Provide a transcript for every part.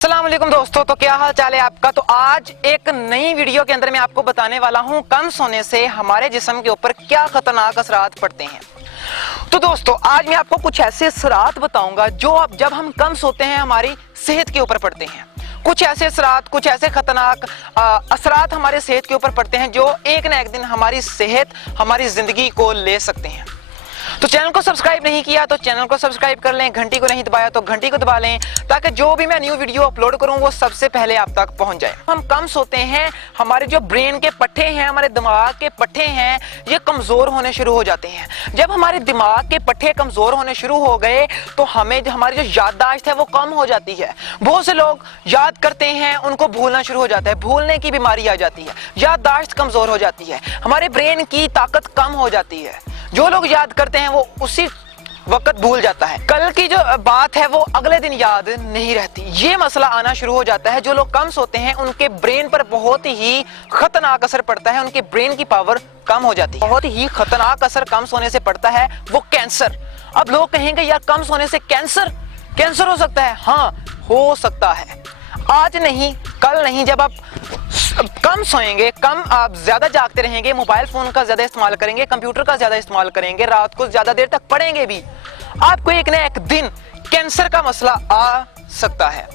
अस्सलाम वालेकुम दोस्तों, तो क्या हाल चाल है आपका। तो आज एक नई वीडियो के अंदर मैं आपको बताने वाला हूं कम सोने से हमारे जिस्म के ऊपर क्या खतरनाक असरात पड़ते हैं। तो दोस्तों आज मैं आपको कुछ ऐसे असरात बताऊंगा जो अब जब हम कम सोते हैं हमारी सेहत के ऊपर पड़ते हैं। कुछ ऐसे असरात, कुछ ऐसे खतरनाक असरात हमारे सेहत के ऊपर पड़ते हैं जो एक ना एक दिन हमारी सेहत, हमारी जिंदगी को ले सकते हैं। तो चैनल को सब्सक्राइब नहीं किया तो चैनल को सब्सक्राइब कर लें, घंटी को नहीं दबाया तो घंटी को दबा लें, ताकि जो भी मैं न्यू वीडियो अपलोड करूं वो सबसे पहले आप तक पहुंच जाए। हम कम सोते हैं, हमारे जो ब्रेन के पट्टे हैं, हमारे दिमाग के पट्टे हैं, ये कमजोर होने शुरू हो जाते हैं। जब हमारे दिमाग के पट्टे कमजोर होने शुरू हो गए तो हमें हमारी जो याददाश्त है वो कम हो जाती है। बहुत से लोग याद करते हैं, उनको भूलना शुरू हो जाता है, भूलने की बीमारी आ जाती है, याददाश्त कमजोर हो जाती है, हमारे ब्रेन की ताकत कम हो जाती है। जो लोग याद करते हैं वो उसी वक्त भूल जाता है, कल की जो बात है वो अगले दिन याद नहीं रहती। ये मसला आना शुरू हो जाता है। जो लोग कम सोते हैं उनके ब्रेन पर बहुत ही खतरनाक असर पड़ता है, उनके ब्रेन की पावर कम हो जाती है। बहुत ही खतरनाक असर कम सोने से पड़ता है वो कैंसर। अब लोग कहेंगे यार कम सोने से कैंसर हो सकता है। हाँ, हो सकता है। आज नहीं, कल नहीं, जब आप कम सोएंगे, कम आप ज्यादा जागते रहेंगे, मोबाइल फोन का ज्यादा इस्तेमाल करेंगे, कंप्यूटर का ज्यादा इस्तेमाल करेंगे, रात को ज्यादा देर तक पढ़ेंगे भी, आपको एक ना एक दिन कैंसर का मसला आ सकता है।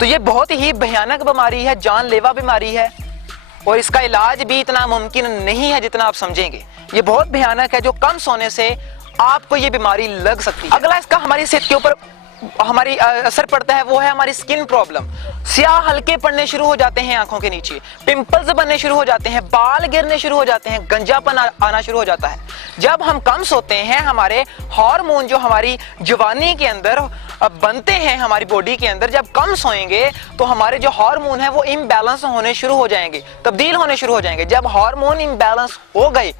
तो ये बहुत ही भयानक बीमारी है, जानलेवा बीमारी है, और इसका इलाज भी इतना मुमकिन नहीं है जितना आप समझेंगे। ये बहुत भयानक है। जो कम सोने से आपको ये बीमारी लग सकती है। अगला इसका हमारी सेहत के ऊपर हमारी असर पड़ता है वो है हमारी स्किन प्रॉब्लम। स्याह हल्के पड़ने शुरू हो जाते हैं आंखों के नीचे, पिंपल्स बनने शुरू हो जाते हैं, बाल गिरने शुरू हो जाते हैं, गंजापन आना शुरू हो जाता है। जब हम कम सोते हैं हमारे हार्मोन जो हमारी जवानी के अंदर बनते हैं, हमारी बॉडी के अंदर, जब कम सोएंगे तो हमारे जो हार्मोन है वो इम्बैलेंस होने शुरू हो जाएंगे, तब्दील होने शुरू हो जाएंगे। जब हार्मोन इम्बैलेंस हो गए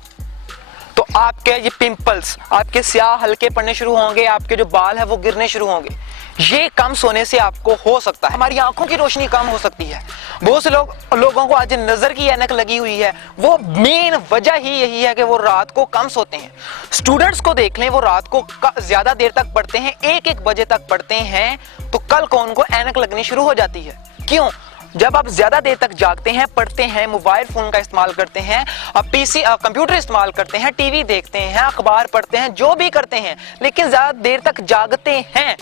तो आपके ये पिंपल्स, आपके स्याह हल्के पड़ने शुरू होंगे, आपके जो बाल है वो गिरने शुरू होंगे। ये कम सोने से आपको हो सकता है। हमारी आंखों की रोशनी कम हो सकती है। बहुत से लोगों को आज नजर की ऐनक लगी हुई है। वो मेन वजह ही यही है कि वो रात को कम सोते हैं। स्टूडेंट्स को देख लें, वो रात को ज्यादा देर तक पढ़ते हैं, एक बजे तक पढ़ते हैं, तो कल को उनको ऐनक लगनी शुरू हो जाती है। क्यों? जब आप ज्यादा देर तक जागते हैं, पढ़ते हैं, मोबाइल फोन का इस्तेमाल करते हैं, कंप्यूटर इस्तेमाल करते हैं, टीवी देखते हैं, अखबार पढ़ते हैं, जो भी करते हैं, लेकिन ज्यादा देर तक जागते हैं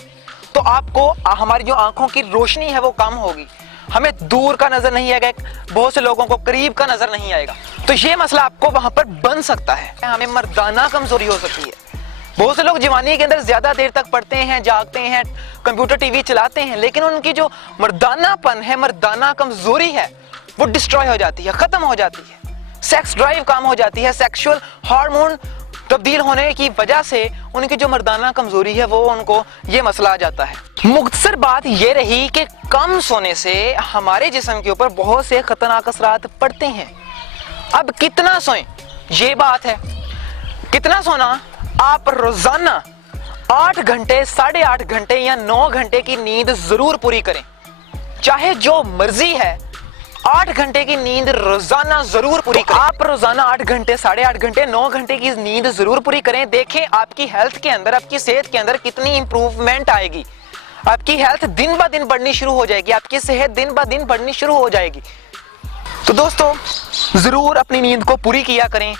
तो आपको हमारी जो आंखों की रोशनी है वो कम होगी। हमें दूर का नजर नहीं आएगा, बहुत से लोगों को करीब का नजर नहीं आएगा। तो ये मसला आपको वहां पर बन सकता है। हमें मर्दाना कमजोरी हो सकती है। बहुत से लोग जवानी के अंदर ज्यादा देर तक पढ़ते हैं, जागते हैं, कंप्यूटर टीवी चलाते हैं, लेकिन उनकी जो मर्दानापन है, मर्दाना कमजोरी है, वो डिस्ट्रॉय हो जाती है, खत्म हो जाती है। सेक्स ड्राइव कम हो जाती है, सेक्सुअल हार्मोन तब्दील होने की वजह से उनकी जो मर्दाना कमजोरी है वो उनको ये मसला आ जाता है। मुख्तसर बात ये रही कि कम सोने से हमारे जिस्म के ऊपर बहुत से खतरनाक असरात पड़ते हैं। अब कितना सोएं, ये बात है। कितना सोना? आप रोजाना 8 घंटे, 8.5 घंटे या 9 घंटे की नींद जरूर पूरी करें। चाहे जो मर्जी है, 8 घंटे की नींद रोजाना जरूर पूरी करें। आप रोजाना 8 घंटे, 8.5 घंटे, 9 घंटे की नींद जरूर पूरी करें। देखें आपकी हेल्थ के अंदर, आपकी सेहत के अंदर कितनी इंप्रूवमेंट आएगी। आपकी हेल्थ दिन ब दिन बढ़नी शुरू हो जाएगी, आपकी सेहत दिन ब दिन बढ़नी शुरू हो जाएगी। तो दोस्तों जरूर अपनी नींद को पूरी किया करें।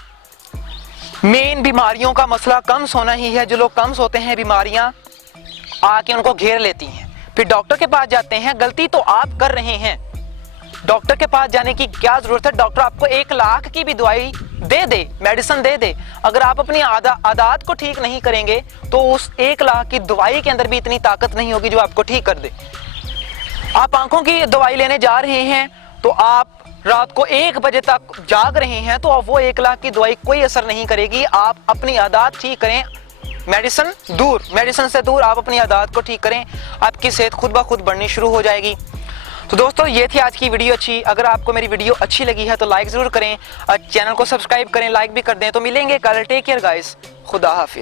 मेन बीमारियों का मसला कम सोना ही है। जो लोग कम सोते हैं बीमारियां आके उनको घेर लेती हैं, फिर डॉक्टर के पास जाते हैं। गलती तो आप कर रहे हैं। डॉक्टर के पास जाने की क्या जरूरत है? डॉक्टर आपको 1 लाख की भी दवाई दे दे, मेडिसिन दे दे, अगर आप अपनी आदत को ठीक नहीं करेंगे तो उस 1 लाख की दवाई के अंदर भी इतनी ताकत नहीं होगी जो आपको ठीक कर दे। आप आंखों की दवाई लेने जा रहे हैं तो आप रात को 1 बजे तक जाग रहे हैं, तो वो 1 लाख की दवाई कोई असर नहीं करेगी। आप अपनी आदत ठीक करें, मेडिसिन से दूर आप अपनी आदत को ठीक करें, आपकी सेहत खुद ब खुद बढ़नी शुरू हो जाएगी। तो दोस्तों ये थी आज की वीडियो अच्छी। अगर आपको मेरी वीडियो अच्छी लगी है तो लाइक जरूर करें, चैनल को सब्सक्राइब करें, लाइक भी कर दें। तो मिलेंगे कल। टेक केयर गाइस, खुदा हाफिज।